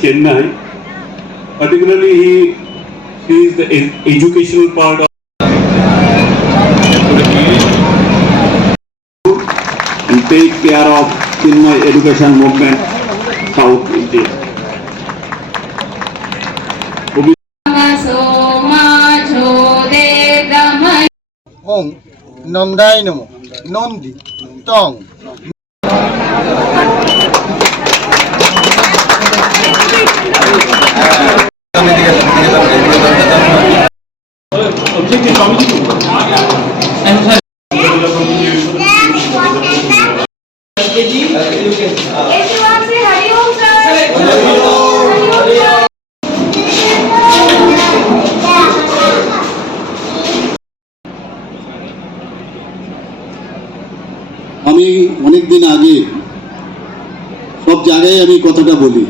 Chennai, particularly he sees the educational part of and take care of Chinmay education movement South India. Om Nandai Namo Nandi Tong আমি অনেকদিন আগে সব জায়গায় আমি কথাটা বলি,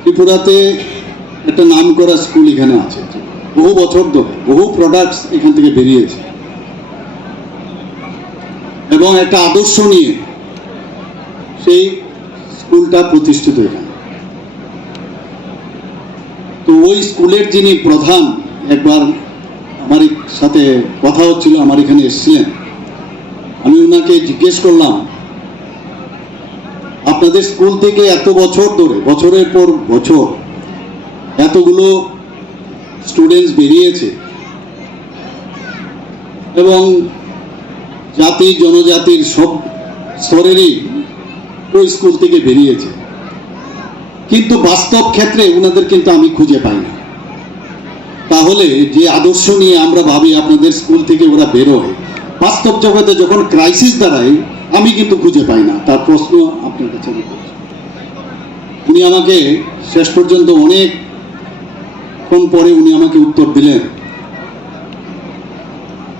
ত্রিপুরাতে একটা নাম করা স্কুল এখানে আছে, বহু বছর ধরে বহু প্রোডাক্টস এখান থেকে বেরিয়েছে এবং একটা আদর্শ নিয়ে সেই স্কুলটা প্রতিষ্ঠিত এখানে। তো ওই স্কুলের যিনি প্রধান একবার আমার সাথে কথা হচ্ছিল, আমার এখানে এসেছিলেন, আমি ওনাকে জিজ্ঞেস করলাম আপনাদের স্কুল থেকে এত বছর ধরে বছরের পর বছর এতগুলো স্টুডেন্টস বেরিয়েছে এবং জাতি জনজাতির সব স্তরেরই ওই স্কুল থেকে বেরিয়েছে, কিন্তু বাস্তব ক্ষেত্রে ওনাদের কিন্তু আমি খুঁজে পাই না। তাহলে যে আদর্শ নিয়ে আমরা ভাবি আপনাদের স্কুল থেকে ওরা বেরোয়, বাস্তব জগতে যখন ক্রাইসিস দাঁড়ায় আমি কিন্তু খুঁজে পাই না। তার প্রশ্ন আপনার কাছে আমি করছি। উনি আমাকে শেষ পর্যন্ত অনেকক্ষণ পরে উনি আমাকে উত্তর দিলেন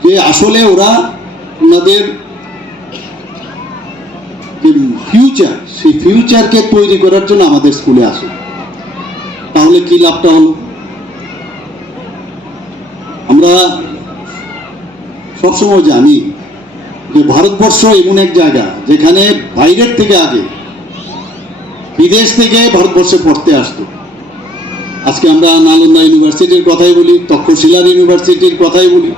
যে আসলে ওরা ওনাদের ফিউচার, সেই ফিউচারকে তৈরি করার জন্য আমাদের স্কুলে আসে। তাহলে কি লাভটা হলো? আমরা সবসময় জানি যে ভারতবর্ষ এমন এক জায়গা যেখানে বাইরের থেকে আগে বিদেশ থেকে ভারতবর্ষে পড়তে আসতো। আজকে আমরা নালন্দা ইউনিভার্সিটির কথাই বলি, তক্ষশিলা ইউনিভার্সিটির কথাই বলি।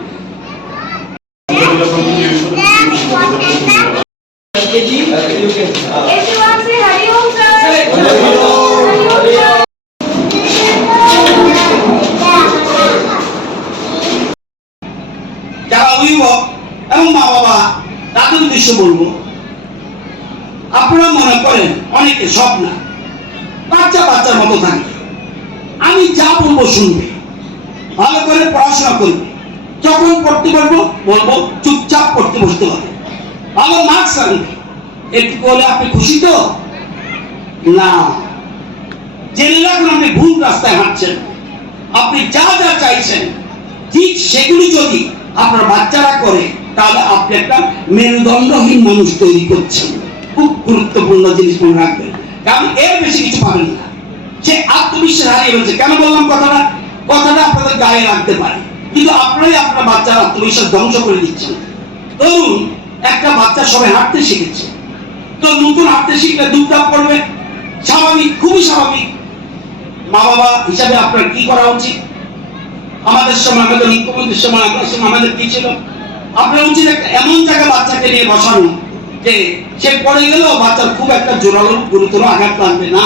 যারা অভিভাবক এবং মা বাবা তাদের উদ্দেশ্য বলবো, আপনারা মনে করেন অনেকে সব না, বাচ্চার মতো থাকে, আমি যা বলবো শুনবে, ভালো করে পড়াশোনা করবে, যখন পড়তে বলবো চুপচাপ পড়তে বসতে হবে, ভালো মার্কস আনবে। একটু বলে আপনি খুশি তো? না, জেনে রাখুন আপনি ভুল রাস্তায় হাঁটছেন। আপনি যা যা চাইছেন ঠিক সেগুলি যদি আপনার বাচ্চারা করে তাহলে আপনি একটা মেরুদণ্ডহীন মানুষ তৈরি করছেন। খুব গুরুত্বপূর্ণ জিনিস মনে রাখবেন, কারণ এর বেশি কিছু পাবেন না। সে আত্মবিশ্বাস হারিয়ে ফেলছে। কেন বললাম কথাটা আপনাদের গায়ে রাখতে পারে, কিন্তু আপনারাই আপনার বাচ্চার আত্মবিশ্বাস ধ্বংস করে দিচ্ছেন। ধরুন একটা বাচ্চা সবাই হাঁটতে শিখেছে, তো নতুন হাঁটতে শিখলে দুধটা পড়বে, স্বাভাবিক, খুবই স্বাভাবিক। মা বাবা হিসাবে আপনার কি করা উচিত? আমাদের সময়, আমাদের মুখ্যমন্ত্রীর সময়, আমাদের কি ছিল? আপনার উচিত একটা এমন জায়গায় বাচ্চাকে নিয়ে বসানো যে সে পড়ে গেলেও বাচ্চার খুব একটা জোরালো গুরুতর আঘাত লাগবে না।